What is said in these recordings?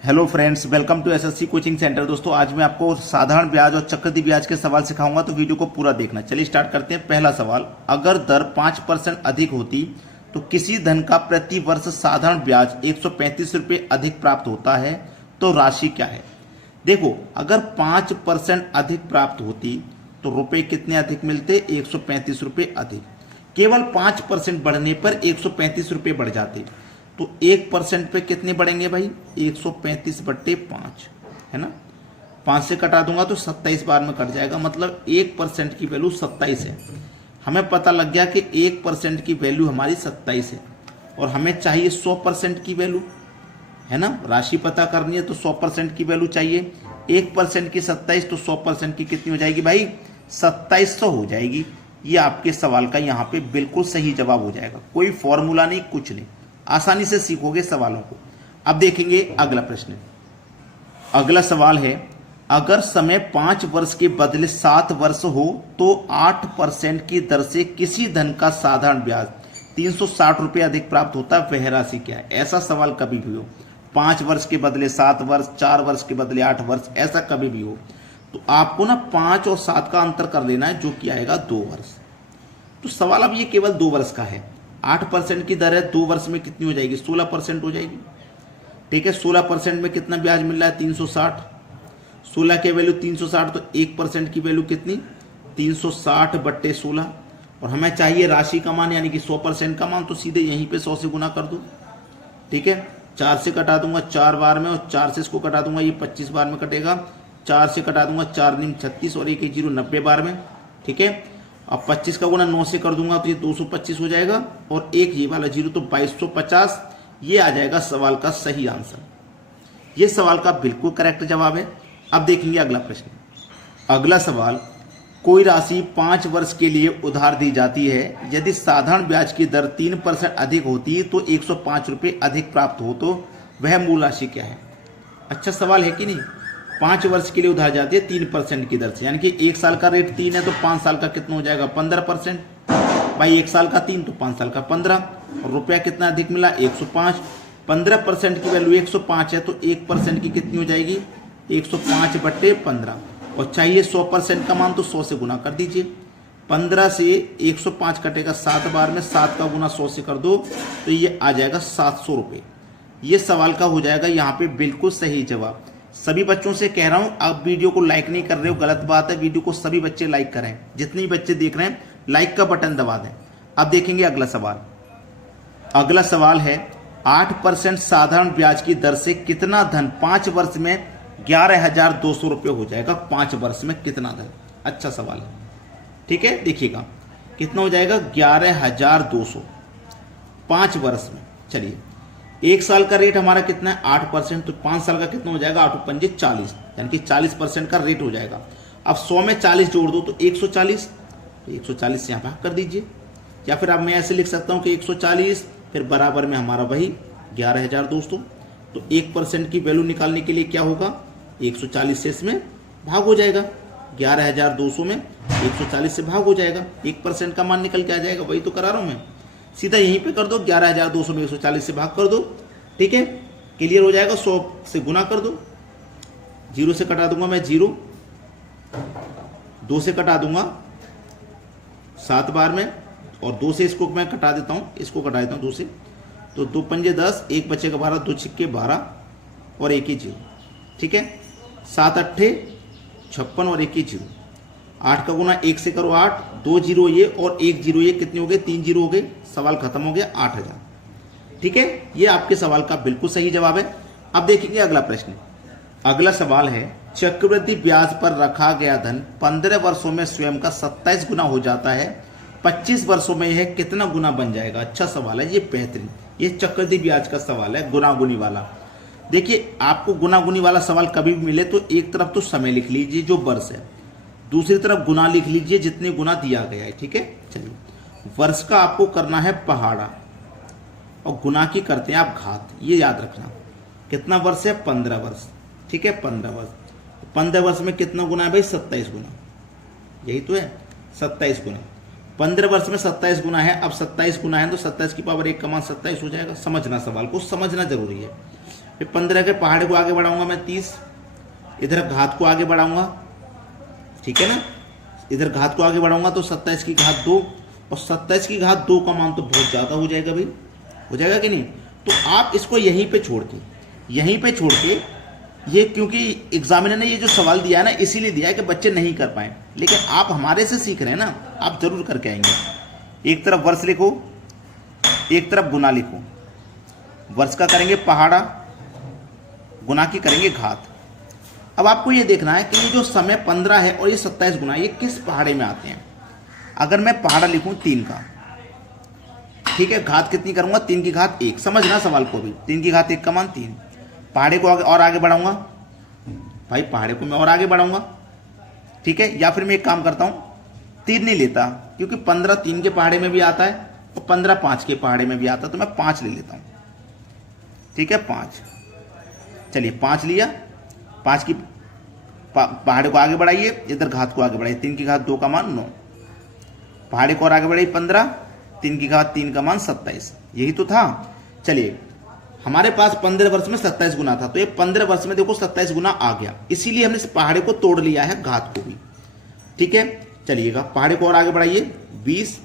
Hello friends, welcome to SSC coaching centre. दोस्तों, आज मैं आपको साधारण ब्याज और चक्रवृद्धि ब्याज के सवाल सिखाऊंगा, तो वीडियो को पूरा देखना। चलिए स्टार्ट करते हैं। पहला सवाल, अगर दर 5% अधिक होती तो किसी धन का प्रति वर्ष साधारण ब्याज 135 रुपये अधिक प्राप्त होता है, तो राशि क्या है। देखो, अगर 5% अधिक प्राप्त होती तो रुपए कितने अधिक मिलते, 135 रुपये अधिक। केवल 5% बढ़ने पर 135 रुपये बढ़ जाते, तो 1% पे कितने बढ़ेंगे भाई, 135/5 है ना। 5 से कटा दूंगा तो 27 बार में कट जाएगा, मतलब 1% की वैल्यू 27 है। हमें पता लग गया कि 1% की वैल्यू हमारी 27 है और हमें चाहिए 100% की वैल्यू, है ना। राशि पता करनी है तो 100% की वैल्यू चाहिए। 1% की 27, तो 100% की कितनी हो जाएगी भाई, 2700 हो जाएगी। ये आपके सवाल का यहाँ पे बिल्कुल सही जवाब हो जाएगा। कोई फॉर्मूला नहीं, कुछ नहीं, आसानी से सीखोगे सवालों को। अब देखेंगे अगला प्रश्न। अगला सवाल है, अगर समय 5 वर्ष के बदले 7 वर्ष हो तो 8% की दर से किसी धन का साधारण ब्याज 360 रुपये अधिक प्राप्त होता है, वह राशि क्या है। ऐसा सवाल कभी भी हो, 5 वर्ष के बदले 7 वर्ष, 4 वर्ष के बदले 8 वर्ष, ऐसा कभी भी हो, तो आपको ना 5 और 7 का अंतर कर लेना है, जो कि आएगा 2 वर्ष। तो सवाल अब ये केवल 2 वर्ष का है। 8% की दर है, 2 वर्ष में कितनी हो जाएगी, 16% हो जाएगी। ठीक है, 16% में कितना ब्याज मिल रहा है, 360। 16 की वैल्यू 360, तो 1% की वैल्यू कितनी, 360/16। और हमें चाहिए राशि का मान, यानी कि 100% का मान, तो सीधे यहीं पे 100 से गुना कर दो। ठीक है, 4 से कटा दूंगा 4 बार में, और 4 से इसको कटा दूंगा, ये 25 बार में कटेगा। 4 से कटा दूंगा 4 × 36 और 1 0 90 बार में। ठीक है, अब 25 का गुना 9 से कर दूंगा तो ये 225 हो जाएगा, और एक ये वाला 0 तो 2250। ये आ जाएगा सवाल का सही आंसर। ये सवाल का बिल्कुल करेक्ट जवाब है। अब देखेंगे अगला प्रश्न। अगला सवाल, कोई राशि 5 वर्ष के लिए उधार दी जाती है, यदि साधारण ब्याज की दर 3% अधिक होती है तो 105 रुपये अधिक प्राप्त हो, तो वह मूल राशि क्या है। अच्छा सवाल है कि नहीं। 5 वर्ष के लिए उधार जाती है 3% की दर से, यानी कि 1 साल का रेट 3 है तो 5 साल का कितना हो जाएगा, 15%। भाई 1 साल का 3 तो 5 साल का 15, और रुपया कितना अधिक मिला, 105। 15% की वैल्यू 105 है, तो 1% की कितनी हो जाएगी, 105/15। और चाहिए 100% का मान, तो 100 से गुना कर दीजिए। 15 से 105 कटेगा 7 बार में, 7 का गुना 100 से कर दो तो ये आ जाएगा 700 रुपये। ये सवाल का हो जाएगा यहाँ पे बिल्कुल सही जवाब। सभी बच्चों से कह रहा हूं, आप वीडियो को लाइक नहीं कर रहे हो, गलत बात है। वीडियो को सभी बच्चे लाइक करें, जितने भी बच्चे देख रहे हैं लाइक का बटन दबा दें। अब देखेंगे अगला सवाल। अगला सवाल है, 8% साधारण ब्याज की दर से कितना धन 5 वर्ष में 11,200 रुपये हो जाएगा। 5 वर्ष में कितना धन, अच्छा सवाल है। ठीक है, देखिएगा कितना हो जाएगा, 11,200 5 वर्ष में। चलिए, 1 साल का रेट हमारा कितना है, 8%, तो 5 साल का कितना हो जाएगा, 8 × 5 = 40, यानी कि 40% का रेट हो जाएगा। अब 100 में 40 जोड़ दो तो 140, तो 140 से यहाँ भाग कर दीजिए, या फिर अब मैं ऐसे लिख सकता हूँ कि 140 फिर बराबर में हमारा वही 11,200। तो 1% की वैल्यू निकालने के लिए क्या होगा, 140 से इसमें भाग हो जाएगा। 11,200 में 140 से भाग हो जाएगा, 1% का मान निकल के आ जाएगा। वही तो करा रहा हूँ मैं, सीधा यहीं पे कर दो, 11,200 में 140 से भाग कर दो। ठीक है, क्लियर हो जाएगा। 100 से गुना कर दो, 0 से कटा दूंगा मैं 0, 2 से कटा दूंगा 7 बार में, और 2 से इसको मैं कटा देता हूँ, इसको कटा देता हूँ 2 से, तो 2 × 5 = 10, 1 बचेगा 12, 2 × 6 = 12 और 1 0। ठीक है, 7 × 8 = 56 और 1 0। 8 का गुना 1 से करो 8, 2 0 ये और 1 0 ये, कितने हो गए, 3 0 हो गए। सवाल खत्म हो गया, 8,000। ठीक है, ये आपके सवाल का बिल्कुल सही जवाब है। अब देखेंगे अगला प्रश्न। अगला सवाल है, चक्रवृद्धि ब्याज पर रखा गया धन 15 वर्षों में स्वयं का 27 गुना हो जाता है, 25 वर्षों में यह कितना गुना बन जाएगा। अच्छा सवाल है, ये बेहतरीन। ये चक्रवृद्धि ब्याज का सवाल है, गुनागुनी वाला। देखिए, आपको गुनागुनी वाला सवाल कभी भी मिले तो एक तरफ तो समय लिख लीजिए जो वर्ष है, दूसरी तरफ गुना लिख लीजिए जितने गुना दिया गया है। ठीक है, चलिए, वर्ष का आपको करना है पहाड़ा और गुना की करते हैं आप घात। ये याद रखना, कितना वर्ष है, 15 वर्ष। ठीक है, 15 वर्ष। 15 वर्ष में कितना गुना है भाई, 27 गुना। यही तो है, 27 गुना। 15 वर्ष में 27 गुना है। अब 27 गुना है तो 27 की पावर 1 का मान 27 हो जाएगा। समझना, सवाल को समझना जरूरी है। फिर 15 के पहाड़े को आगे बढ़ाऊंगा मैं 30, इधर घात को आगे बढ़ाऊंगा, ठीक है ना, इधर घात को आगे बढ़ाऊंगा तो 27 की घात 2, और 27 की घात 2 का मान तो बहुत ज़्यादा हो जाएगा भाई, हो जाएगा कि नहीं। तो आप इसको यहीं पे छोड़ के ये, क्योंकि एग्जामिनर ने ये जो सवाल दिया है ना इसीलिए दिया है कि बच्चे नहीं कर पाए, लेकिन आप हमारे से सीख रहे हैं ना, आप जरूर करके आएंगे। एक तरफ वर्ष लिखो, एक तरफ गुना लिखो। वर्ष का करेंगे पहाड़ा, गुना की करेंगे घात। अब आपको ये देखना है कि ये जो समय 15 है और ये 27 गुना, ये किस पहाड़े में आते हैं। अगर मैं पहाड़ा लिखूं 3 का, ठीक है, घात कितनी करूंगा 3 की घात 1, समझना सवाल को भी, 3 की घात 1 का मान 3। पहाड़े को आगे बढ़ाऊंगा भाई, पहाड़े को मैं और आगे बढ़ाऊंगा, ठीक है। या फिर मैं एक काम करता हूं, 3 नहीं लेता क्योंकि 15 3 के पहाड़े में भी आता है और 15 5 के पहाड़े में भी आता है, तो मैं 5 ले लेता हूं, ठीक है 5। चलिए 5 लिया, 5 की पहाड़े को आगे बढ़ाइए, इधर घात को आगे बढ़ाइए, 3 की घात 2 का मान 9, पहाड़े को और आगे बढ़ाइए 15, 3 की घात 3 का मान 27, यही तो था। चलिए हमारे पास 15 वर्ष में 27 गुना था, तो ये 15 वर्ष में देखो 27 गुना आ गया, इसीलिए हमने इस पहाड़े को तोड़ लिया है, घात को भी, ठीक है। चलिएगा पहाड़े को और आगे बढ़ाइए 20,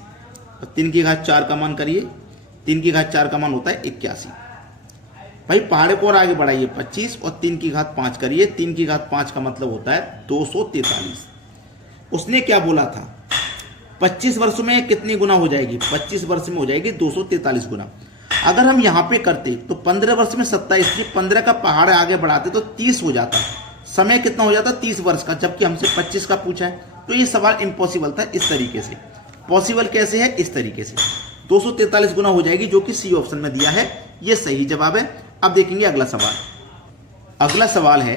और 3 की घात 4 का मान करिए, 3 की घात 4 का मान होता है 81। भाई पहाड़े को और आगे बढ़ाइए 25, और 3 की घात 5 करिए, 3 की घात 5 का मतलब होता है 243। उसने क्या बोला था, 25 वर्षों में कितनी गुना हो जाएगी, 25 वर्ष में हो जाएगी 243 गुना। अगर हम यहाँ पे करते तो 15 वर्ष में 27 की 15 का पहाड़ आगे बढ़ाते तो 30 हो जाता, समय कितना हो जाता 30 वर्ष का, जबकि हमसे 25 का पूछा है। तो ये सवाल इम्पॉसिबल था इस तरीके से। पॉसिबल कैसे है, इस तरीके से 243 गुना हो जाएगी, जो कि सी ऑप्शन में दिया है, ये सही जवाब है। अब देखेंगे अगला सवाल। अगला सवाल है,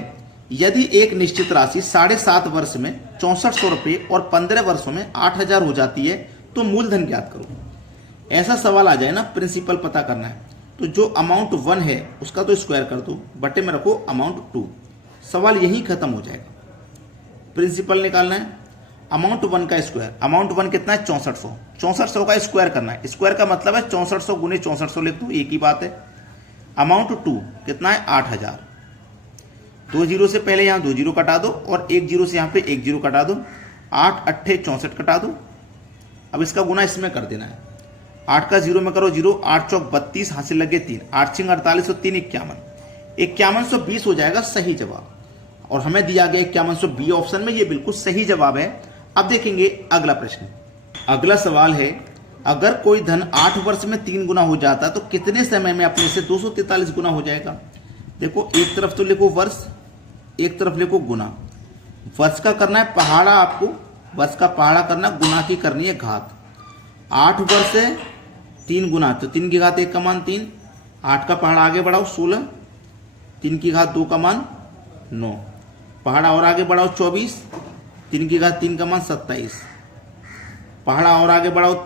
यदि एक निश्चित राशि 7.5 वर्ष में 6400 रुपये और 15 वर्षों में 8000 हो जाती है तो मूलधन ज्ञात करो। ऐसा सवाल आ जाए ना, प्रिंसिपल पता करना है, तो जो अमाउंट 1 है उसका तो स्क्वायर कर दो, बटे में रखो अमाउंट 2, सवाल यहीं खत्म हो जाएगा। प्रिंसिपल निकालना है, अमाउंट 1 का स्क्वायर, अमाउंट 1 कितना है 6400, 6400 का स्क्वायर करना है, स्क्वायर का मतलब है 6400 गुने 6400 लिख दो, एक ही बात है। अमाउंट 2 कितना है 8000, 2 जीरो से पहले यहाँ 2 जीरो कटा दो और 1 जीरो से यहाँ पे 1 जीरो कटा दो, 8 अट्ठे 64 कटा दो। अब इसका गुना इसमें कर देना है, 8 का 0 में करो 0, 8 चौक 32, हासिल लगे 3, 8 छिंग 48 और 3 51, 5120 हो जाएगा सही जवाब। और हमें दिया गया 5120 ऑप्शन में, ये बिल्कुल सही जवाब है। अब देखेंगे अगला प्रश्न। अगला सवाल है, अगर कोई धन 8 वर्ष में 3 गुना हो जाता तो कितने समय में अपने से 243 गुना हो जाएगा। देखो एक तरफ तो लिखो वर्ष, एक तरफ लिखो गुना। वर्ष का करना है पहाड़ा, आपको वर्ष का पहाड़ा करना, गुना की करनी है घात। 8 वर्ष है 3 गुना, तो 3 की घात 1 का मान 3, 8 का पहाड़ा आगे बढ़ाओ 16, 3 की घात 2 का मान 9, पहाड़ा और आगे बढ़ाओ 24, 3 की घात 3 का मान 27, पहाड़ा और आगे बढ़ाओ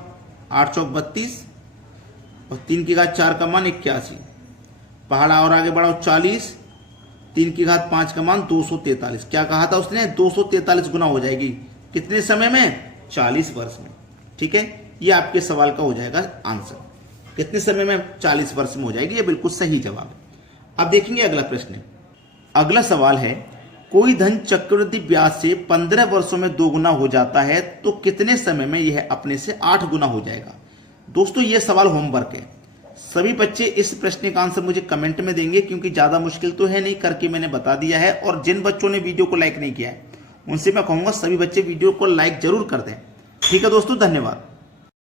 8 चौक 32 और 3 की घात 4 का मान 81, पहाड़ा और आगे बढ़ाओ 40, 3 की घात 5 का मान 243। क्या कहा था उसने, 243 गुना हो जाएगी कितने समय में, 40 वर्ष में। ठीक है, ये आपके सवाल का हो जाएगा आंसर, कितने समय में 40 वर्ष में हो जाएगी, ये बिल्कुल सही जवाब है। अब देखेंगे अगला प्रश्न। अगला सवाल है, कोई धन चक्रवृद्धि ब्याज से 15 वर्षों में 2 गुना हो जाता है तो कितने समय में यह अपने से 8 गुना हो जाएगा। दोस्तों ये सवाल होमवर्क है, सभी बच्चे इस प्रश्न का आंसर मुझे कमेंट में देंगे, क्योंकि ज्यादा मुश्किल तो है नहीं, करके मैंने बता दिया है। और जिन बच्चों ने वीडियो को लाइक नहीं किया है उनसे मैं कहूंगा सभी बच्चे वीडियो को लाइक जरूर कर दें। ठीक है दोस्तों, धन्यवाद।